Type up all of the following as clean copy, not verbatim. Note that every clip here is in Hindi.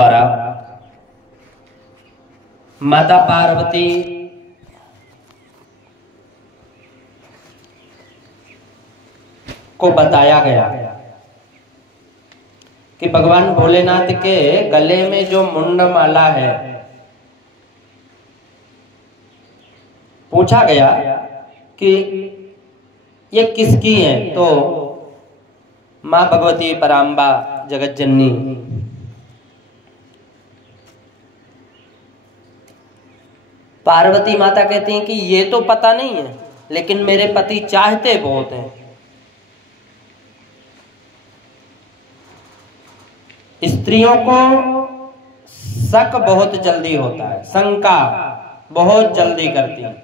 द्वारा माता पार्वती को बताया गया कि भगवान भोलेनाथ के गले में जो मुंड माला है, पूछा गया कि ये किसकी है, तो माँ भगवती पराम्बा जगत जननी पार्वती माता कहती हैं कि ये तो पता नहीं है, लेकिन मेरे पति चाहते बहुत हैं। स्त्रियों को शक बहुत जल्दी होता है, शंका बहुत जल्दी करती हैं,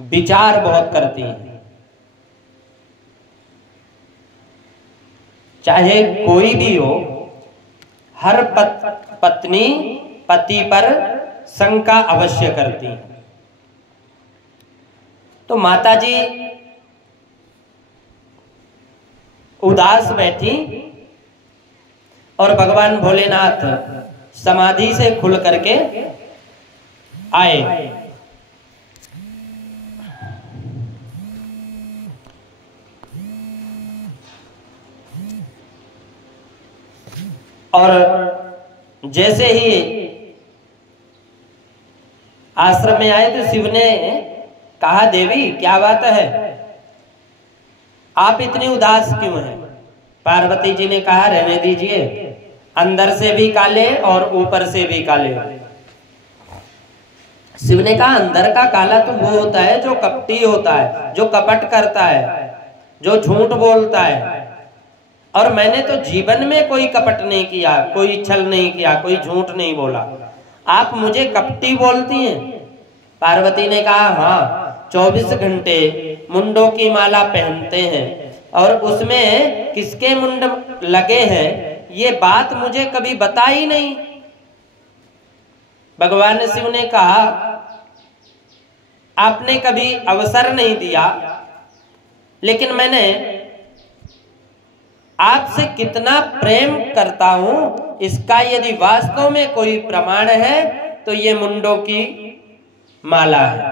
विचार बहुत करती हैं। चाहे कोई भी हो, हर पत्नी पति पर शंका अवश्य करती है। तो माताजी उदास बैठी और भगवान भोलेनाथ समाधि से खुल करके आए। और जैसे ही आश्रम में आए तो शिव ने कहा, देवी क्या बात है, आप इतनी उदास क्यों हैं? पार्वती जी ने कहा, रहने दीजिए, अंदर से भी काले और ऊपर से भी काले। शिव ने कहा, अंदर का काला तो वो होता है जो कपटी होता है, जो कपट करता है, जो झूठ बोलता है, और मैंने तो जीवन में कोई कपट नहीं किया, कोई छल नहीं किया, कोई झूठ नहीं बोला, आप मुझे कपटी बोलती हैं? पार्वती ने कहा, हाँ, 24 घंटे मुंडों की माला पहनते हैं और उसमें किसके मुंड लगे हैं ये बात मुझे कभी बताई नहीं। भगवान शिव ने कहा, आपने कभी अवसर नहीं दिया, लेकिन मैंने आपसे कितना प्रेम करता हूं इसका यदि वास्तव में कोई प्रमाण है तो ये मुंडों की माला है।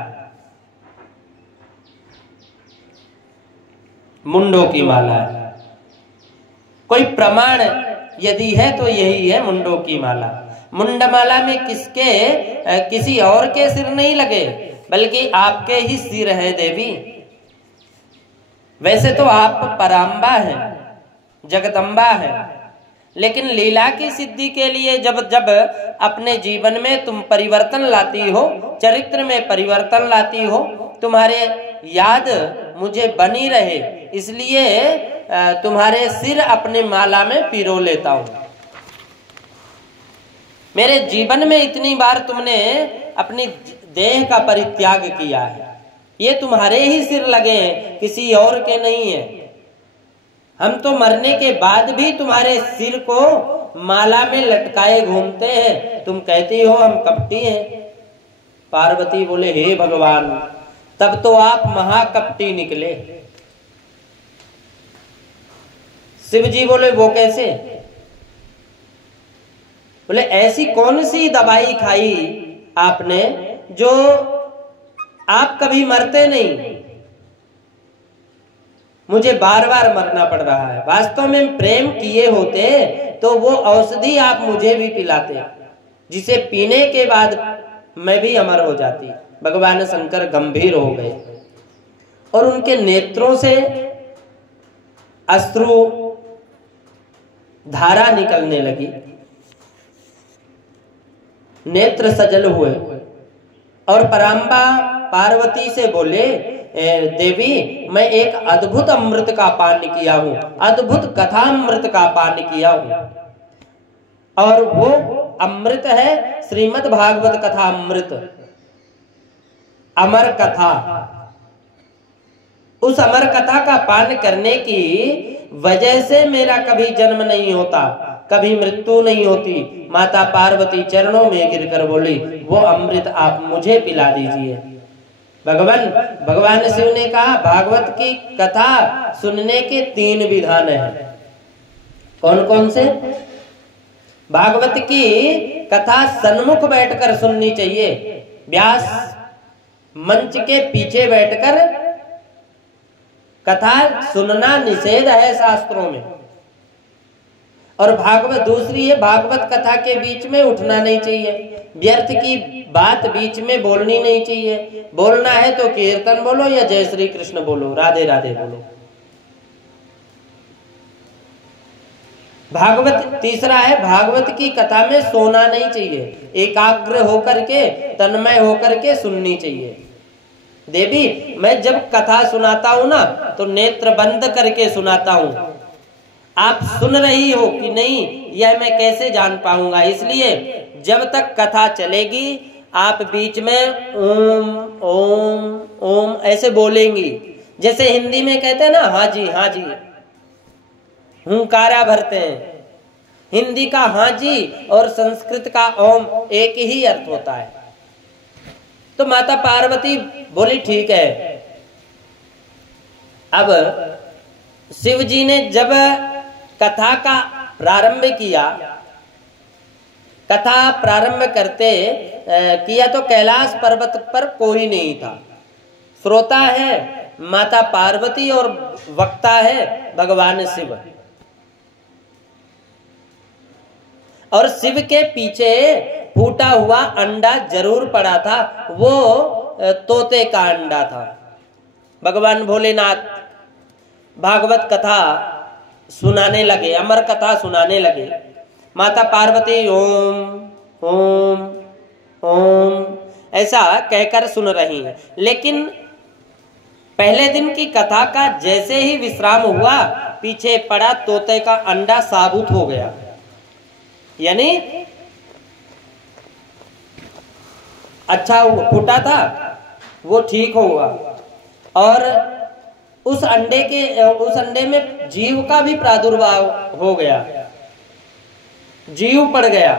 मुंडों की माला है, कोई प्रमाण यदि है तो यही है मुंडों की माला। मुंडमाला में किसी और के सिर नहीं लगे, बल्कि आपके ही सिर है देवी। वैसे तो आप पराम्बा हैं, जगदम्बा है, लेकिन लीला की सिद्धि के लिए जब जब अपने जीवन में तुम परिवर्तन लाती हो, चरित्र में परिवर्तन लाती हो, तुम्हारे याद मुझे बनी रहे, इसलिए तुम्हारे सिर अपने माला में पिरो लेता हूं। मेरे जीवन में इतनी बार तुमने अपनी देह का परित्याग किया है, ये तुम्हारे ही सिर लगे हैं, किसी और के नहीं है। हम तो मरने के बाद भी तुम्हारे सिर को माला में लटकाए घूमते हैं, तुम कहती हो हम कपटी हैं। पार्वती बोले, हे भगवान, तब तो आप महाकपटी निकले। शिव जी बोले, वो कैसे? बोले, ऐसी कौन सी दवाई खाई आपने जो आप कभी मरते नहीं, मुझे बार बार मरना पड़ रहा है। वास्तव में प्रेम किए होते तो वो औषधि आप मुझे भी पिलाते, जिसे पीने के बाद मैं भी अमर हो जाती। भगवान शंकर गंभीर हो गए और उनके नेत्रों से अश्रु धारा निकलने लगी, नेत्र सजल हुए और पराम्बा पार्वती से बोले, देवी, मैं एक अद्भुत अमृत का पान किया हूं, अद्भुत कथा अमृत का पान किया हूं, और वो अमृत है श्रीमद् भागवत कथा अमृत, अमर कथा। उस अमर कथा का पान करने की वजह से मेरा कभी जन्म नहीं होता, कभी मृत्यु नहीं होती। माता पार्वती चरणों में गिरकर बोली, वो अमृत आप मुझे पिला दीजिए। भगवान शिव ने कहा, भागवत की कथा सुनने के 3 विधान हैं। कौन कौन से? भागवत की कथा सन्मुख बैठकर सुननी चाहिए। व्यास मंच के पीछे बैठकर कथा सुनना निषेध है शास्त्रों में। और भागवत दूसरी है, भागवत कथा के बीच में उठना नहीं चाहिए, व्यर्थ की बात बीच में बोलनी नहीं चाहिए। बोलना है तो कीर्तन बोलो या जय श्री कृष्ण बोलो, राधे राधे बोलो। भागवत तीसरा है, भागवत की कथा में सोना नहीं चाहिए, एकाग्र होकर के तन्मय होकर के सुननी चाहिए। देवी मैं जब कथा सुनाता हूं ना तो नेत्र बंद करके सुनाता हूं। आप सुन रही हो कि नहीं यह मैं कैसे जान पाऊंगा, इसलिए जब तक कथा चलेगी आप बीच में ओम ओम ओम ऐसे बोलेंगी। जैसे हिंदी में कहते हैं ना हाँ जी हुंकारा भरते हैं। हिंदी का हाँ जी और संस्कृत का ओम एक ही अर्थ होता है। तो माता पार्वती बोली ठीक है। अब शिव जी ने जब कथा का प्रारंभ किया, कथा प्रारंभ करते किया तो कैलाश पर्वत पर कोई नहीं था। श्रोता है माता पार्वती और वक्ता है भगवान शिव। और शिव के पीछे फूटा हुआ अंडा जरूर पड़ा था, वो तोते का अंडा था। भगवान भोलेनाथ भागवत कथा सुनाने लगे, अमर कथा सुनाने लगे। माता पार्वती ओम ओम ओम ऐसा कहकर सुन रही हैं। लेकिन पहले दिन की कथा का जैसे ही विश्राम हुआ, पीछे पड़ा तोते का अंडा साबुत हो गया, यानी अच्छा फूटा था वो ठीक हुआ। और उस अंडे में जीव का भी प्रादुर्भाव हो गया, जीव पड़ गया।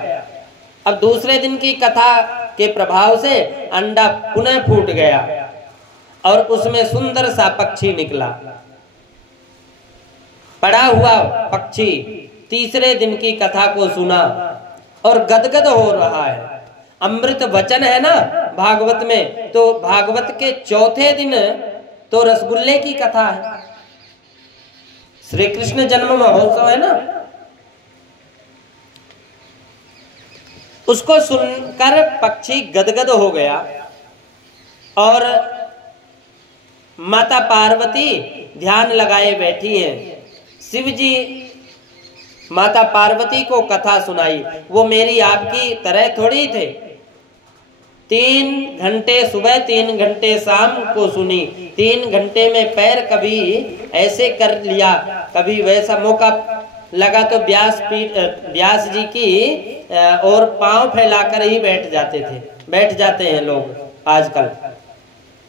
अब दूसरे दिन की कथा के प्रभाव से अंडा पुनः फूट गया और उसमें सुंदर सा पक्षी निकला। पड़ा हुआ पक्षी तीसरे दिन की कथा को सुना और गदगद हो रहा है। अमृत वचन है ना भागवत में, तो भागवत के चौथे दिन तो रसगुल्ले की कथा है। श्री कृष्ण जन्म महोत्सव है ना, उसको सुनकर पक्षी गदगद हो गया। और माता पार्वती ध्यान लगाए बैठी हैं। शिव जी माता पार्वती को कथा सुनाई। वो मेरी आपकी तरह थोड़ी थे। 3 घंटे सुबह 3 घंटे शाम को सुनी। 3 घंटे में पैर कभी ऐसे कर लिया, कभी वैसा। मौका लगा तो व्यास जी की और पांव फैलाकर ही बैठ जाते हैं लोग आजकल।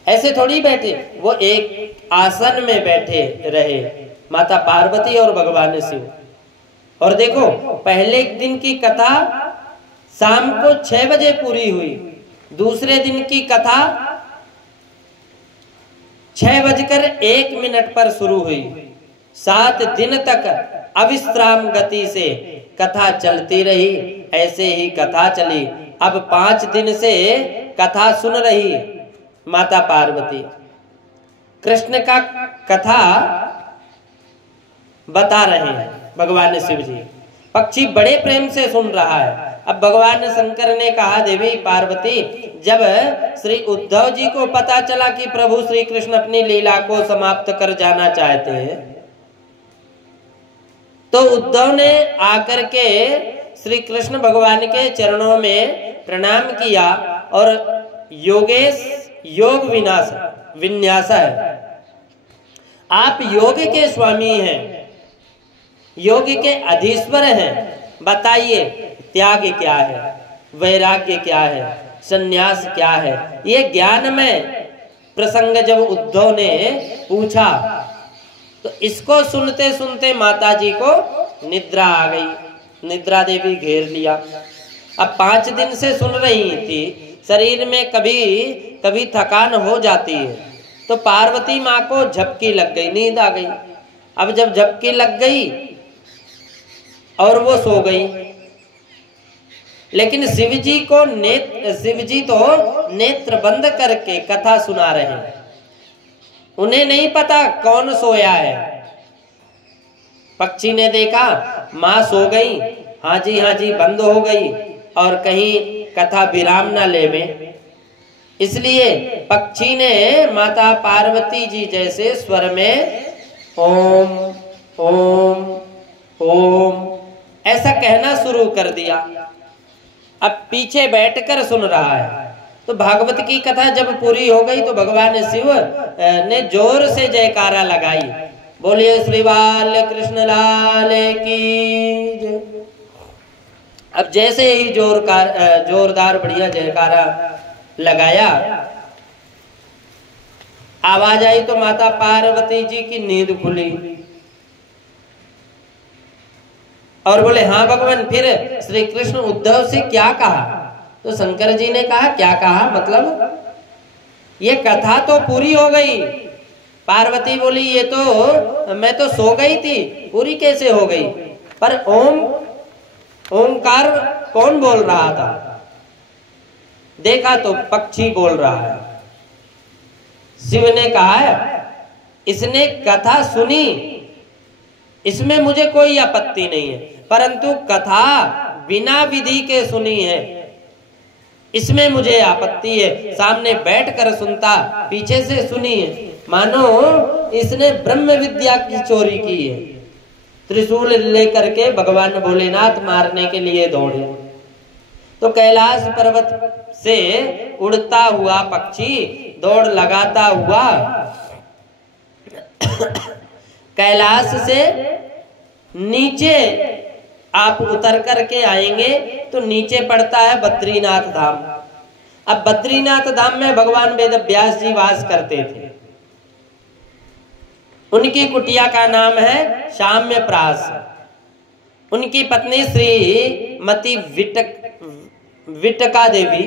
ऐसे थोड़ी बैठे, वो एक आसन में बैठे रहे माता पार्वती और भगवान शिव। और देखो पहले दिन की कथा शाम को 6 बजे पूरी हुई, दूसरे दिन की कथा 6:01 पर शुरू हुई। 7 दिन तक अविश्राम गति से कथा चलती रही। ऐसे ही कथा चली। अब 5 दिन से कथा सुन रही माता पार्वती। कृष्ण का कथा बता रहे हैं भगवान शिव जी। पक्षी बड़े प्रेम से सुन रहा है। अब भगवान शंकर ने कहा, देवी पार्वती, जब श्री उद्धव जी को पता चला कि प्रभु श्री कृष्ण अपनी लीला को समाप्त कर जाना चाहते हैं, तो उद्धव ने आकर के श्री कृष्ण भगवान के चरणों में प्रणाम किया और योगेश योग विन्यास है। आप योग के स्वामी हैं, योग के अधीश्वर हैं। बताइए त्याग क्या है, वैराग्य क्या है, संन्यास क्या है। ये ज्ञानमय प्रसंग जब उद्धव ने पूछा तो इसको सुनते सुनते माता जी को निद्रा आ गई। निद्रा देवी घेर लिया। अब 5 दिन से सुन रही थी, शरीर में कभी कभी थकान हो जाती है, तो पार्वती माँ को झपकी लग गई, नींद आ गई। अब जब झपकी लग गई और वो सो गई, लेकिन शिव जी तो नेत्र बंद करके कथा सुना रहे हैं। उन्हें नहीं पता कौन सोया है। पक्षी ने देखा माँ सो गई, हाँ जी बंद हो गई, और कहीं कथा विराम न लेवे, इसलिए पक्षी ने माता पार्वती जी जैसे स्वर में ओम ओम ओम ऐसा कहना शुरू कर दिया। अब पीछे बैठकर सुन रहा है। तो भागवत की कथा जब पूरी हो गई तो भगवान शिव ने जोर से जयकारा लगाई, बोलिए श्री बाल कृष्ण लाल की जय। अब जैसे ही जोरदार बढ़िया जयकारा लगाया, आवाज आई तो माता पार्वती जी की नींद खुली और बोले हाँ भगवान, फिर श्री कृष्ण उद्धव से क्या कहा? तो शंकर जी ने कहा क्या कहा, मतलब ये कथा तो पूरी हो गई। पार्वती बोली ये तो मैं तो सो गई थी, पूरी कैसे हो गई? पर ओमकार कौन बोल रहा था? देखा तो पक्षी बोल रहा है। शिव ने कहा इसने कथा सुनी, इसमें मुझे कोई आपत्ति नहीं है, परंतु कथा बिना विधि के सुनी है, इसमें मुझे आपत्ति है। सामने बैठकर सुनता, पीछे से सुनी है, मानो इसने ब्रह्म विद्या की चोरी की है। त्रिशूल लेकर के भगवान भोलेनाथ मारने के लिए दौड़े। तो कैलाश पर्वत से उड़ता हुआ पक्षी दौड़ लगाता हुआ कैलाश से नीचे आप उतर करके आएंगे तो नीचे पड़ता है बद्रीनाथ धाम। अब बद्रीनाथ धाम में भगवान वेद व्यास जी वास करते थे। उनकी कुटिया का नाम है शाम्य प्रास। उनकी पत्नी श्री मति विटका देवी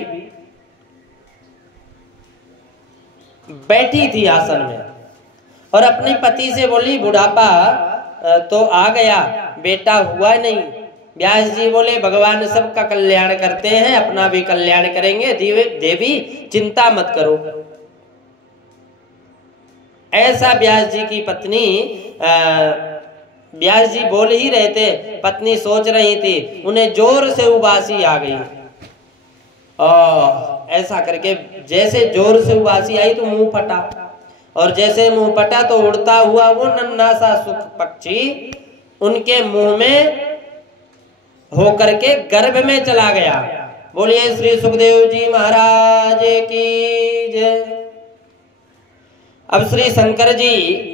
बैठी थी आसन में और अपने पति से बोली बुढ़ापा तो आ गया, बेटा हुआ नहीं। व्यास जी बोले भगवान सबका कल्याण करते हैं, अपना भी कल्याण करेंगे, देवी चिंता मत करो। ऐसा व्यास जी की पत्नी व्यास जी बोल ही रहे थे, पत्नी सोच रही थी, उन्हें जोर से उबासी आ गई। ऐसा करके जैसे जोर से उबासी आई तो मुंह फटा, और जैसे मुंह फटा तो उड़ता हुआ वो नन्हा सा सुख पक्षी उनके मुंह में होकर के गर्भ में चला गया। बोलिए श्री सुखदेव जी महाराज की जय। अब श्री शंकर जी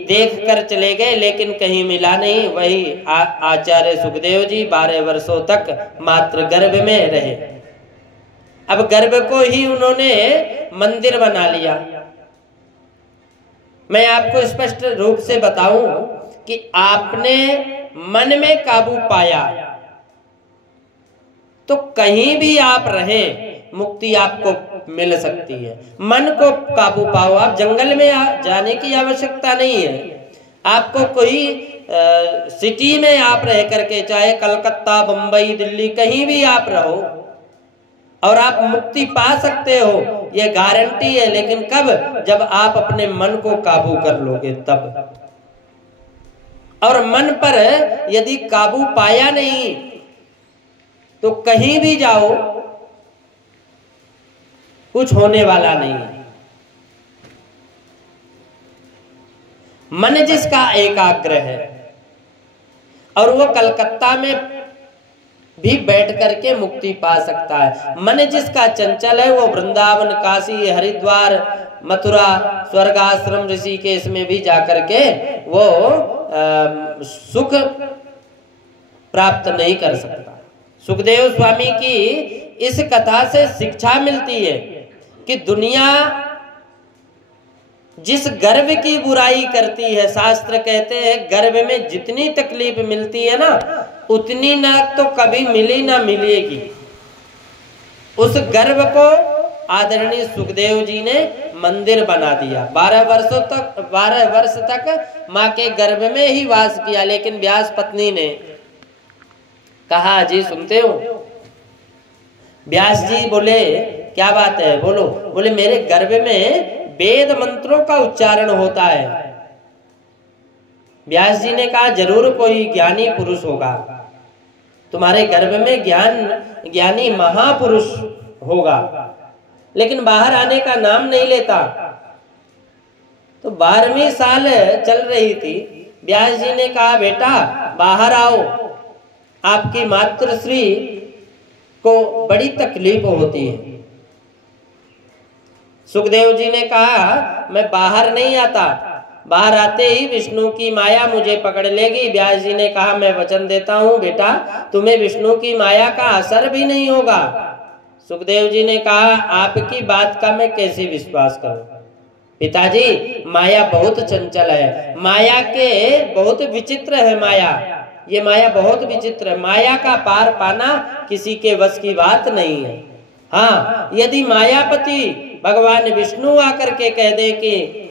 देख कर चले गए, लेकिन कहीं मिला नहीं। वही आचार्य सुखदेव जी 12 वर्षों तक मात्र गर्भ में रहे। अब गर्भ को ही उन्होंने मंदिर बना लिया। मैं आपको स्पष्ट रूप से बताऊं कि आपने मन में काबू पाया तो कहीं भी आप रहें मुक्ति आपको मिल सकती है। मन को काबू पाओ, आप जंगल में जाने की आवश्यकता नहीं है। आपको कोई सिटी में आप रह करके, चाहे कलकत्ता, बंबई, दिल्ली, कहीं भी आप रहो और आप मुक्ति पा सकते हो, यह गारंटी है। लेकिन कब? जब आप अपने मन को काबू कर लोगे तब। और मन पर यदि काबू पाया नहीं तो कहीं भी जाओ कुछ होने वाला नहीं है। मन जिसका एकाग्र है और वो कलकत्ता में भी बैठ करके मुक्ति पा सकता है। मन जिसका चंचल है वो वृंदावन, काशी, हरिद्वार, मथुरा, स्वर्गाश्रम, ऋषिकेश में भी जाकर के वो सुख प्राप्त नहीं कर सकता। सुखदेव स्वामी की इस कथा से शिक्षा मिलती है कि दुनिया जिस गर्व की बुराई करती है, शास्त्र कहते हैं गर्व में जितनी तकलीफ मिलती है ना, उतनी नरक तो कभी मिली ना मिलेगी। उस गर्व को आदरणीय सुखदेव जी ने मंदिर बना दिया। 12 वर्ष तक माँ के गर्भ में ही वास किया। लेकिन व्यास पत्नी ने कहा जी सुनते हो, व्यास जी बोले क्या बात है, बोलो। बोले मेरे गर्भ में वेद मंत्रों का उच्चारण होता है। व्यास जी ने कहा जरूर कोई ज्ञानी पुरुष होगा, तुम्हारे गर्भ में ज्ञानी महापुरुष होगा, लेकिन बाहर आने का नाम नहीं लेता। तो 12वीं साल चल रही थी, व्यास जी ने कहा बेटा बाहर आओ, आपकी मातृश्री को बड़ी तकलीफ होती है। सुखदेव जी ने कहा मैं बाहर नहीं आता, बाहर आते ही विष्णु की माया मुझे पकड़ लेगी। व्यास जी ने कहा मैं वचन देता हूं बेटा तुम्हें विष्णु की माया का असर भी नहीं होगा। सुखदेव जी ने कहा आपकी बात का मैं कैसे विश्वास करूं पिताजी, माया बहुत चंचल है, माया के बहुत विचित्र है माया, ये माया बहुत विचित्र है। माया का पार पाना किसी के वश की बात नहीं है। हाँ, यदि मायापति भगवान विष्णु आकर के कह दे कि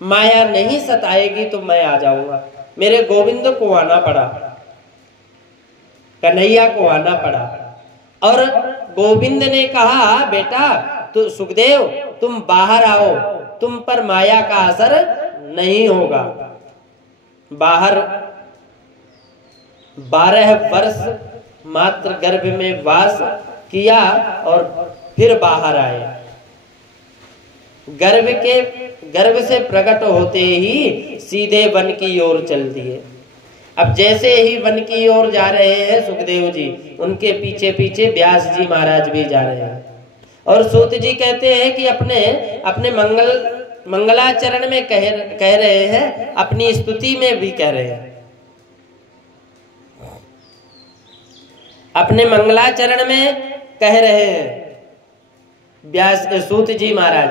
माया नहीं सताएगी तो मैं आ जाऊंगा। मेरे गोविंद को आना पड़ा, कन्हैया को आना पड़ा, और गोविंद ने कहा बेटा तो सुखदेव तुम बाहर आओ, तुम पर माया का असर नहीं होगा। बाहर 12 वर्ष मात्र गर्भ में वास किया और फिर बाहर आए। गर्भ से प्रकट होते ही सीधे वन की ओर चल दिए। अब जैसे ही वन की ओर जा रहे हैं सुखदेव जी, उनके पीछे पीछे व्यास जी महाराज भी जा रहे हैं। और सूत जी कहते हैं कि अपने मंगलाचरण में कह रहे हैं, अपनी स्तुति में भी कह रहे हैं। अपने मंगलाचरण में कह रहे हैं व्यास सूत जी महाराज,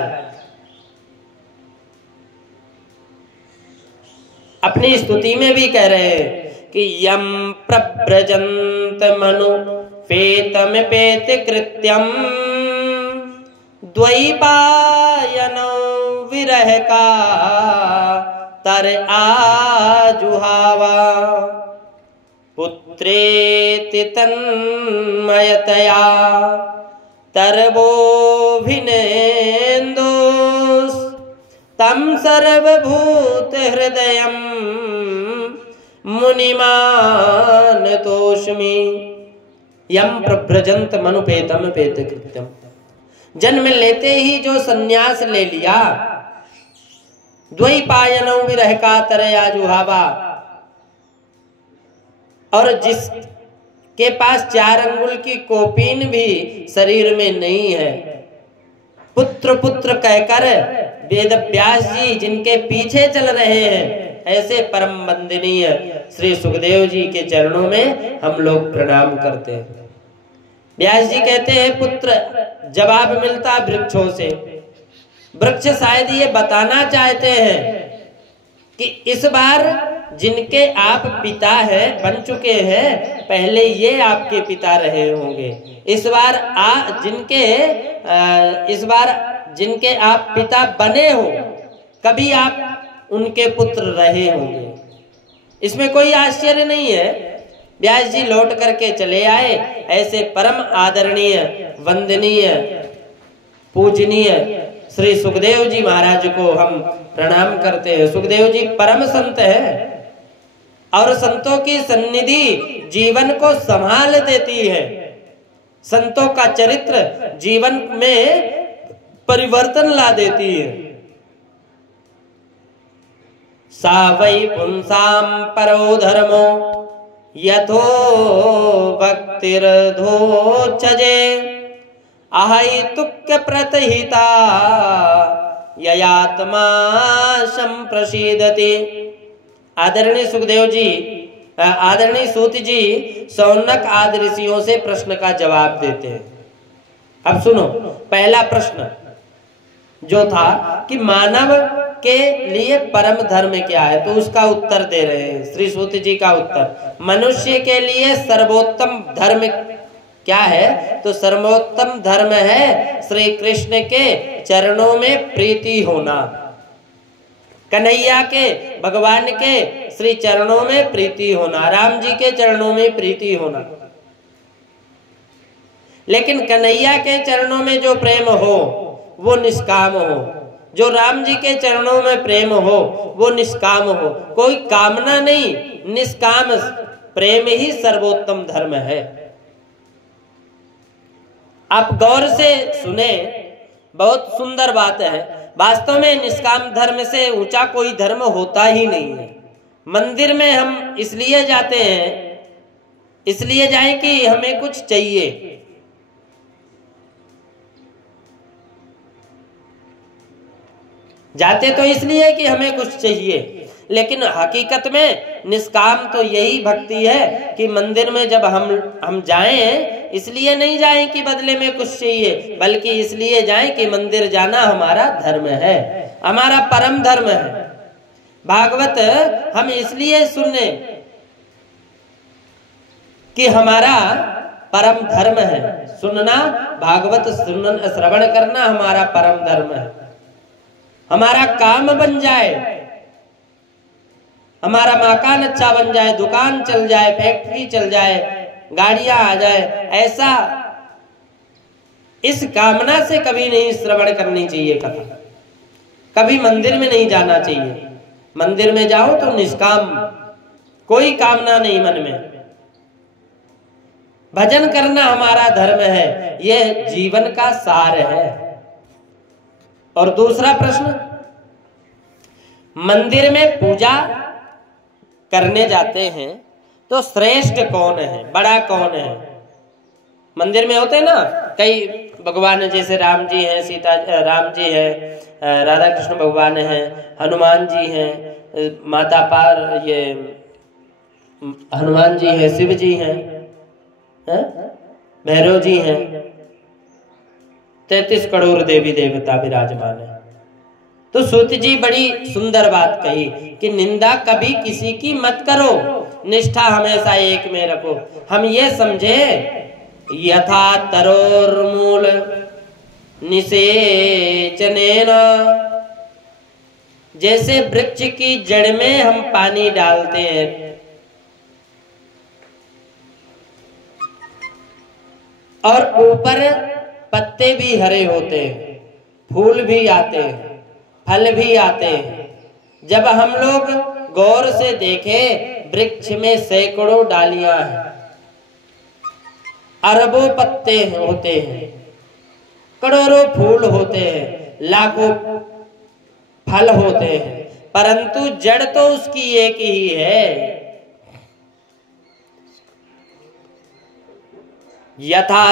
अपनी स्तुति में भी कह रहे हैं कि यम प्रव्रजंत मनु पेतम पेत कृत्यम द्वैपायनो विरह का तर आजुहावा पुत्रेति तन्मयतया तरवोभिनेन्दुस् तम सर्वभूत हृदयम मुनिमान तोष्मि यम प्रव्रजंत मनुपेतम पेत कृत्यम। जन्म लेते ही जो सन्यास ले लिया, द्वैपायनौ विरह का तरया जुहावा, और जिसके पास 4 अंगुल की कोपीन भी शरीर में नहीं है, पुत्र पुत्र कहकर वेद व्यास जी जिनके पीछे चल रहे हैं, ऐसे परम वंदनीय श्री सुखदेव जी के चरणों में हम लोग प्रणाम करते हैं। व्यास जी कहते हैं पुत्र जवाब मिलता वृक्षों से। वृक्ष शायद ये बताना चाहते हैं कि इस बार जिनके आप पिता हैं, बन चुके हैं, पहले ये आपके पिता रहे होंगे। इस बार जिनके आप पिता बने हो, कभी आप उनके पुत्र रहे होंगे। इसमें कोई आश्चर्य नहीं है। व्यास जी लौट करके चले आए। ऐसे परम आदरणीय, वंदनीय, पूजनीय श्री सुखदेव जी महाराज को हम प्रणाम करते हैं। सुखदेव जी परम संत है और संतों की सन्निधि जीवन को संभाल देती है। संतों का चरित्र जीवन में परिवर्तन ला देती है। सा वै पुंसाम परो धर्मो यथो भक्तिर्धोक्षजे अहैतुक्य प्रतहिता ययात्मा संप्रसीदति। आदरणीय सुखदेव जी, आदरणीय सूत जी सौनक आदि ऋषियों से प्रश्न का जवाब देते हैं। अब सुनो, पहला प्रश्न जो था कि मानव के लिए परम धर्म क्या है, तो उसका उत्तर दे रहे हैं श्री सूत जी का उत्तर। मनुष्य के लिए सर्वोत्तम धर्म क्या है, तो सर्वोत्तम धर्म है श्री कृष्ण के चरणों में प्रीति होना, कन्हैया के, भगवान के श्री चरणों में प्रीति होना, राम जी के चरणों में प्रीति होना। लेकिन कन्हैया के चरणों में जो प्रेम हो वो निष्काम हो, जो राम जी के चरणों में प्रेम हो वो निष्काम हो। कोई कामना नहीं, निष्काम प्रेम ही सर्वोत्तम धर्म है। आप गौर से सुने, बहुत सुंदर बात है। वास्तव में निष्काम धर्म से ऊंचा कोई धर्म होता ही नहीं है। मंदिर में हम इसलिए जाते हैं, इसलिए जाएं कि हमें कुछ चाहिए। जाते तो इसलिए कि हमें कुछ चाहिए, लेकिन हकीकत में निष्काम तो यही भक्ति है कि मंदिर में जब हम जाएं, इसलिए नहीं जाएं कि बदले में कुछ चाहिए, बल्कि इसलिए जाएं कि मंदिर जाना हमारा धर्म है, हमारा परम धर्म है। भागवत हम इसलिए सुने कि हमारा परम धर्म है। सुनना, भागवत श्रवण करना हमारा परम धर्म है। हमारा काम बन जाए, हमारा मकान अच्छा बन जाए, दुकान चल जाए, फैक्ट्री चल जाए, गाड़ियां आ जाए, ऐसा इस कामना से कभी नहीं श्रवण करनी चाहिए कथा, कभी मंदिर में नहीं जाना चाहिए। मंदिर में जाओ तो निष्काम, कोई कामना नहीं मन में। भजन करना हमारा धर्म है, यह जीवन का सार है। और दूसरा प्रश्न, मंदिर में पूजा करने जाते हैं तो श्रेष्ठ कौन है, बड़ा कौन है? मंदिर में होते हैं ना कई भगवान, जैसे राम जी हैं, राम जी हैं, राधा कृष्ण भगवान हैं, हनुमान जी हैं, माता पार ये हनुमान जी हैं, शिव जी हैं, भैरव जी हैं, 33 करोड़ देवी देवता विराजमान है। तो सूत जी बड़ी सुंदर बात कही कि निंदा कभी किसी की मत करो, निष्ठा हमेशा एक में रखो। हम ये समझे यथा तरोर्मूल निषेचनेन, जैसे वृक्ष की जड़ में हम पानी डालते हैं और ऊपर पत्ते भी हरे होते हैं, फूल भी आते हैं, फल भी आते हैं। जब हम लोग गौर से देखें, वृक्ष में सैकड़ों डालियां हैं, अरबों पत्ते होते हैं, करोड़ों फूल होते हैं, लाखों फल होते हैं, परंतु जड़ तो उसकी एक ही है। यथा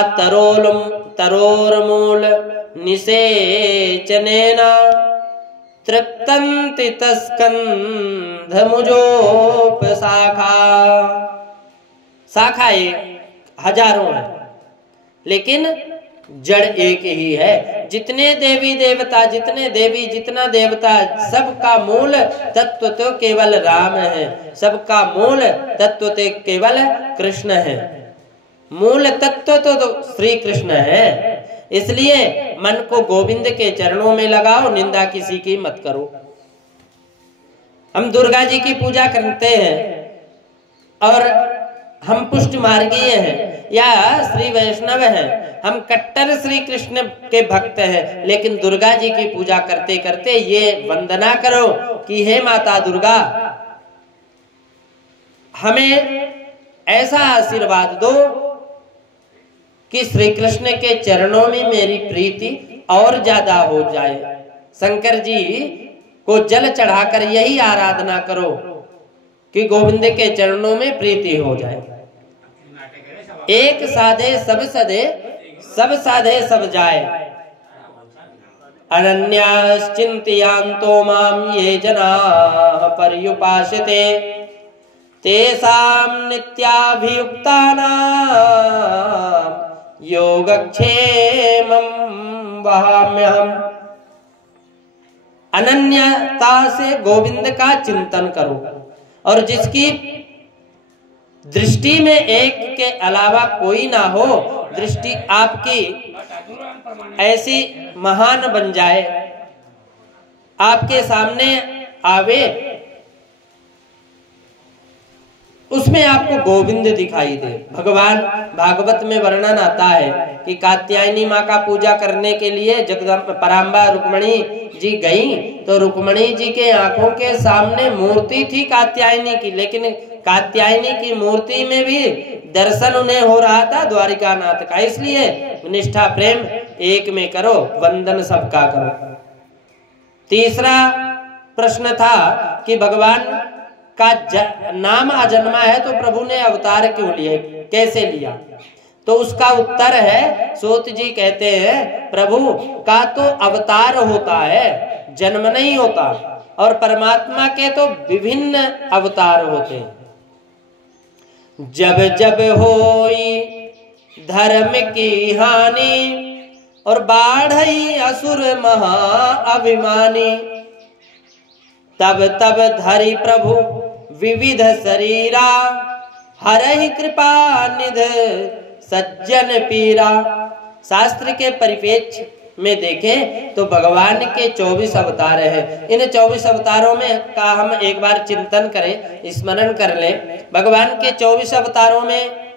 तरोर्मूल निषेचनेन तृप्तन्ति तस्कन्धमुजोपशाखा। शाखा हजारों है, लेकिन जड़ एक ही है। जितने देवी देवता, जितने देवी, जितना देवता, सबका मूल तत्व तो केवल राम है, सबका मूल तत्व तो केवल कृष्ण है। मूल तत्व तो श्री कृष्ण है। इसलिए मन को गोविंद के चरणों में लगाओ, निंदा किसी की मत करो। हम दुर्गा जी की पूजा करते हैं और हम पुष्ट मार्गीय हैं या श्री वैष्णव हैं, हम कट्टर श्री कृष्ण के भक्त हैं, लेकिन दुर्गा जी की पूजा करते करते ये वंदना करो कि हे माता दुर्गा, हमें ऐसा आशीर्वाद दो कि श्री कृष्ण के चरणों में मेरी प्रीति और ज्यादा हो जाए। शंकर जी को जल चढ़ाकर यही आराधना करो कि गोविंद के चरणों में प्रीति हो जाए। एक साधे सब सधे, सब साधे सब जाए। अनन्याश्चिन्तयन्तो मां ये जनाः पर्युपासते तेषां नित्याभियुक्तानां योगक्षेमं वहाम्यहम्। अनन्यता से गोविंद का चिंतन करो, और जिसकी दृष्टि में एक के अलावा कोई ना हो, दृष्टि आपकी ऐसी महान बन जाए, आपके सामने आवे, उसमें आपको गोविंद दिखाई दे। भगवान भागवत में वर्णन आता है कि कात्यायनी माँ का पूजा करने के लिए जगदम्बा पराम्बा रुक्मणी जी गई, तो रुक्मणी जी के आंखों के सामने मूर्ति थी कात्यायनी की, लेकिन कात्यायनी की मूर्ति में भी दर्शन उन्हें हो रहा था द्वारिका नाथ का। इसलिए निष्ठा प्रेम एक में करो, वंदन सबका करो। तीसरा प्रश्न था कि भगवान का नाम अजन्मा है तो प्रभु ने अवतार क्यों लिए, कैसे लिया? तो उसका उत्तर है, सूत जी कहते हैं प्रभु का तो अवतार होता है, जन्म नहीं होता, और परमात्मा के तो विभिन्न अवतार होते हैं। जब जब होई धर्म की हानि और बाढ़ई असुर महा अभिमानी, तब तब धरि प्रभु विविध शरीरा हरहि कृपा निध सज्जन पीरा। शास्त्र के परिपेक्ष में देखें तो भगवान के 24 अवतार हैं। इन 24 अवतारों में का हम एक बार चिंतन करें, स्मरण कर लें। भगवान के 24 अवतारों में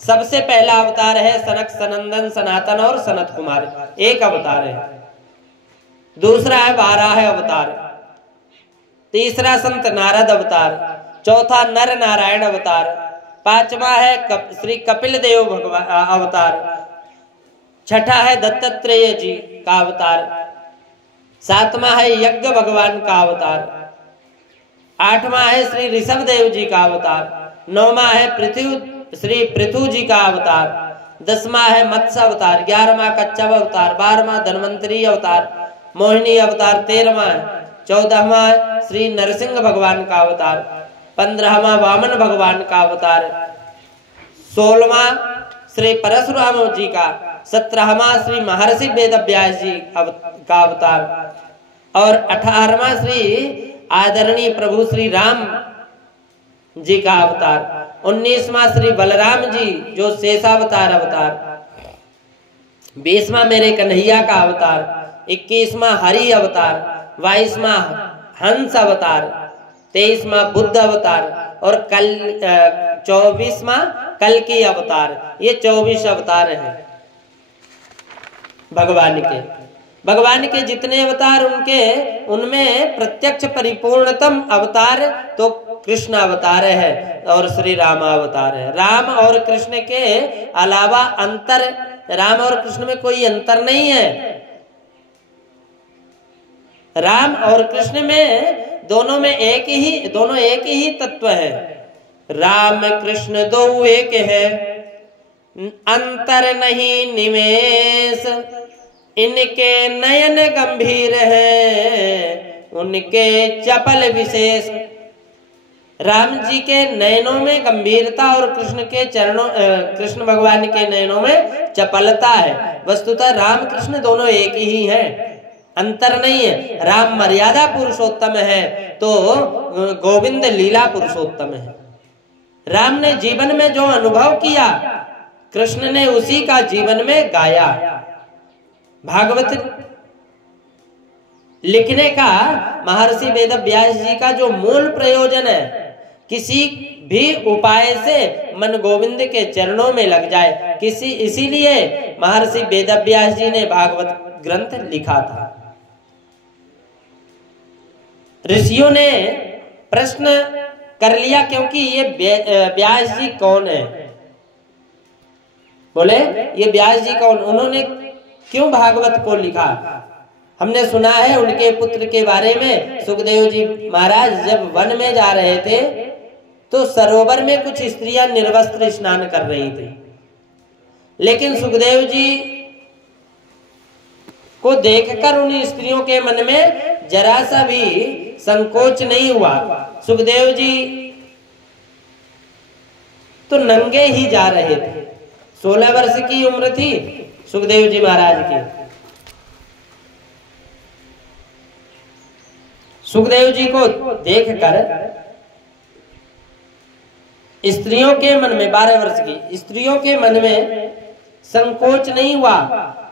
सबसे पहला अवतार है सनक सनंदन सनातन और सनत कुमार, एक अवतार है। दूसरा है वाराह अवतार, तीसरा संत नारद अवतार, चौथा नर नारायण अवतार, पांचवा है श्री कपिल देव भगवान अवतार, छठा है दत्तात्रेय जी का अवतार, सातवां है यज्ञ भगवान का अवतार, आठवां है श्री ऋषभ देव जी का अवतार, नौवां है श्री पृथु जी का अवतार, 10वां है मत्स्य अवतार, 11वां कच्छप अवतार, 12वां धन्वंतरी अवतार, मोहिनी अवतार 13वां, 14वां श्री नरसिंह भगवान का अवतार, 15वां वामन भगवान का अवतार, 16वां श्री परशुराम जी का, 17वां श्री महर्षि वेदव्यास जी का अवतार, और 18वां श्री आदरणीय प्रभु श्री राम जी का अवतार, 19वां श्री बलराम जी जो शेषावतार अवतार, 20वां मेरे कन्हैया का अवतार, 21वां हरि अवतार, 22वां हंस अवतार, 23वां बुद्ध अवतार और 24वां कल्कि अवतार। ये 24 अवतार हैं भगवान के। भगवान के जितने अवतार उनमें प्रत्यक्ष परिपूर्णतम अवतार तो कृष्ण अवतार है और श्री राम अवतार है। राम और कृष्ण के अलावा अंतर, राम और कृष्ण में कोई अंतर नहीं है। राम और कृष्ण में दोनों एक ही तत्व है। राम कृष्ण दो एक है, अंतर नहीं निमेष, इनके नयन गंभीर है, उनके चपल विशेष। राम जी के नयनों में गंभीरता और कृष्ण भगवान के नयनों में चपलता है। वस्तुतः राम कृष्ण दोनों एक ही हैं, अंतर नहीं है। राम मर्यादा पुरुषोत्तम है तो गोविंद लीला पुरुषोत्तम है। राम ने जीवन में जो अनुभव किया, कृष्ण ने उसी का जीवन में गाया। भागवत लिखने का महर्षि वेदव्यास जी का जो मूल प्रयोजन है, किसी भी उपाय से मन गोविंद के चरणों में लग जाए, इसीलिए महर्षि वेदव्यास जी ने भागवत ग्रंथ लिखा था। ऋषियों ने प्रश्न कर लिया, क्योंकि ये व्यास जी कौन है? बोले ये व्यास जी कौन, उन्होंने क्यों भागवत को लिखा? हमने सुना है उनके पुत्र के बारे में, सुखदेव जी महाराज जब वन में जा रहे थे तो सरोवर में कुछ स्त्रियां निर्वस्त्र स्नान कर रही थी, लेकिन सुखदेव जी को देखकर उन स्त्रियों के मन में जरा सा भी संकोच नहीं हुआ। सुखदेव जी तो नंगे ही जा रहे थे। 16 वर्ष की उम्र थी सुखदेव जी महाराज की। सुखदेव जी को देखकर स्त्रियों के मन में, 12 वर्ष की स्त्रियों के मन में संकोच नहीं हुआ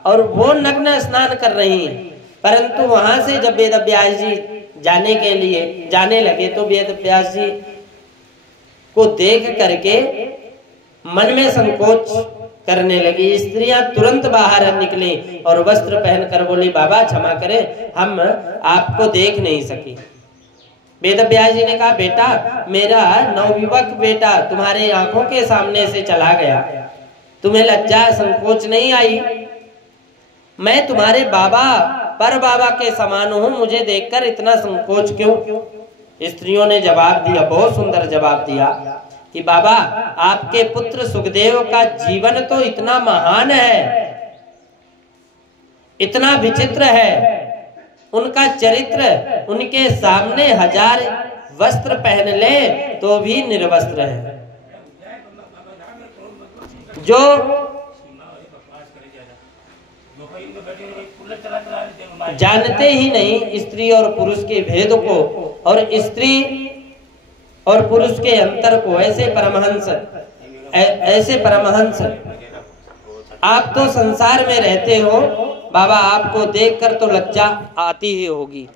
और वो नग्न स्नान कर रही हैं। परंतु वहां से जब वेदव्यास जी जाने लगे तो वेदव्यास जी को देख करके मन में संकोच करने लगी। स्त्रियां तुरंत बाहर निकली और वस्त्र पहनकर बोली, बाबा क्षमा करें, हम आपको देख नहीं सकी। वेद व्यास जी ने कहा, बेटा मेरा नवयुवक बेटा तुम्हारे आंखों के सामने से चला गया, तुम्हें लज्जा संकोच नहीं आई? मैं तुम्हारे बाबा पर बाबा के समान हूं, मुझे देखकर इतना संकोच क्यों? स्त्रियों ने जवाब दिया, बहुत सुंदर जवाब दिया कि बाबा आपके पुत्र सुखदेव का जीवन तो इतना महान है, इतना विचित्र है, उनका चरित्र उनके सामने 1000 वस्त्र पहन ले तो भी निर्वस्त्र है। जो जानते ही नहीं स्त्री और पुरुष के भेद को और स्त्री और पुरुष के अंतर को, ऐसे परमहंस आप तो संसार में रहते हो, बाबा आपको देखकर तो लज्जा आती ही होगी।